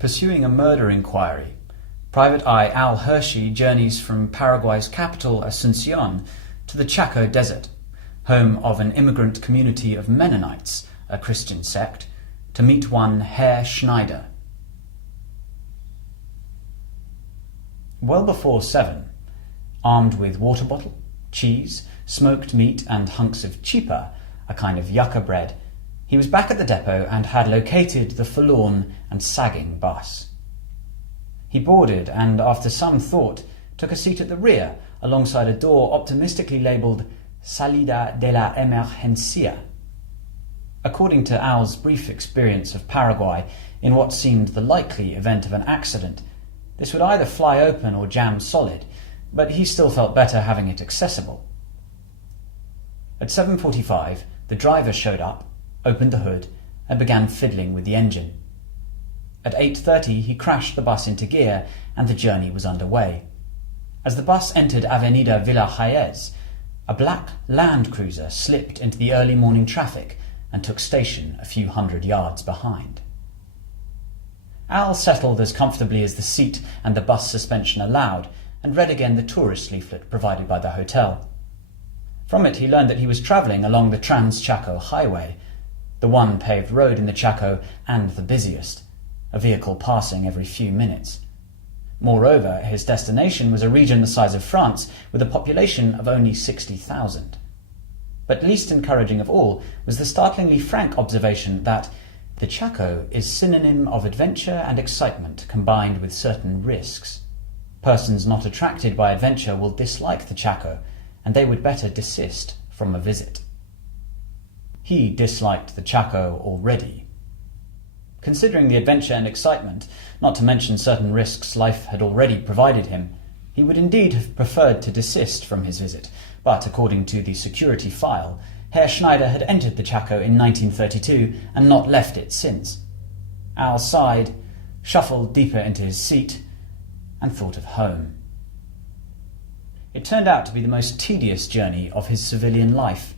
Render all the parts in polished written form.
Pursuing a murder inquiry, Private Eye Al Hershey journeys from Paraguay's capital, Asunción, to the Chaco Desert, home of an immigrant community of Mennonites, a Christian sect, to meet one Herr Schneider. Well before 7, armed with water bottle, cheese, smoked meat and hunks of chipa, a kind of yucca bread, he was back at the depot and had located the forlorn and sagging bus. He boarded and, after some thought, took a seat at the rear alongside a door optimistically labelled Salida de la Emergencia. According to Al's brief experience of Paraguay in what seemed the likely event of an accident, this would either fly open or jam solid, but he still felt better having it accessible. At 7:45, the driver showed up, opened the hood, and began fiddling with the engine. At 8:30, he crashed the bus into gear, and the journey was underway. As the bus entered Avenida Villa Hayez, a black Land Cruiser slipped into the early morning traffic and took station a few hundred yards behind. Al settled as comfortably as the seat and the bus suspension allowed, and read again the tourist leaflet provided by the hotel. From it he learned that he was travelling along the Trans-Chaco Highway, the one paved road in the Chaco and the busiest, a vehicle passing every few minutes. Moreover, his destination was a region the size of France with a population of only 60,000. But least encouraging of all was the startlingly frank observation that the Chaco is synonym of adventure and excitement combined with certain risks. Persons not attracted by adventure will dislike the Chaco, and they would better desist from a visit. He disliked the Chaco already. Considering the adventure and excitement, not to mention certain risks life had already provided him, he would indeed have preferred to desist from his visit, but according to the security file, Herr Schneider had entered the Chaco in 1932 and not left it since. Al sighed, shuffled deeper into his seat, and thought of home. It turned out to be the most tedious journey of his civilian life.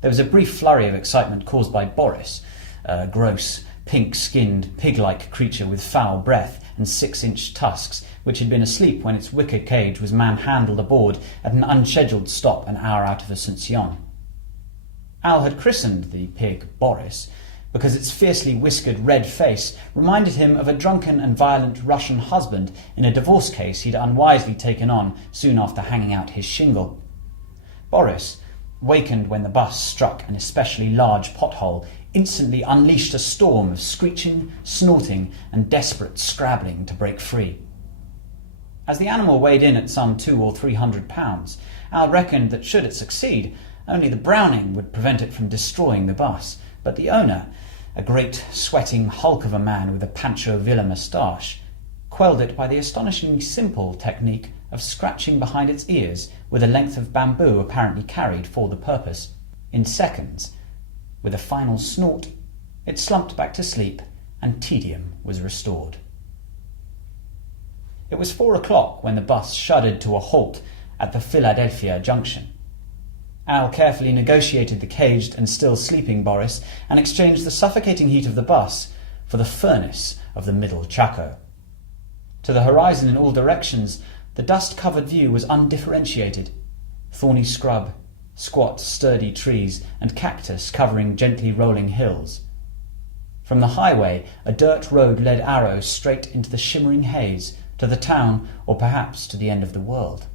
There was a brief flurry of excitement caused by Boris, a gross, pink-skinned, pig-like creature with foul breath and 6-inch tusks, which had been asleep when its wicker cage was manhandled aboard at an unscheduled stop an hour out of Asunción. Al had christened the pig Boris because its fiercely whiskered red face reminded him of a drunken and violent Russian husband in a divorce case he'd unwisely taken on soon after hanging out his shingle. Boris, wakened when the bus struck an especially large pothole, instantly unleashed a storm of screeching, snorting, and desperate scrabbling to break free. As the animal weighed in at some 200 or 300 pounds, Al reckoned that should it succeed, only the browning would prevent it from destroying the bus, but the owner, a great sweating hulk of a man with a Pancho Villa moustache, quelled it by the astonishingly simple technique of scratching behind its ears with a length of bamboo apparently carried for the purpose. In seconds, with a final snort, it slumped back to sleep, and tedium was restored. It was 4 o'clock when the bus shuddered to a halt at the Philadelphia junction. Al carefully negotiated the caged and still sleeping Boris and exchanged the suffocating heat of the bus for the furnace of the middle Chaco. To the horizon in all directions, the dust-covered view was undifferentiated. Thorny scrub, squat, sturdy trees, and cactus covering gently rolling hills. From the highway, a dirt road led arrows straight into the shimmering haze, to the town, or perhaps to the end of the world.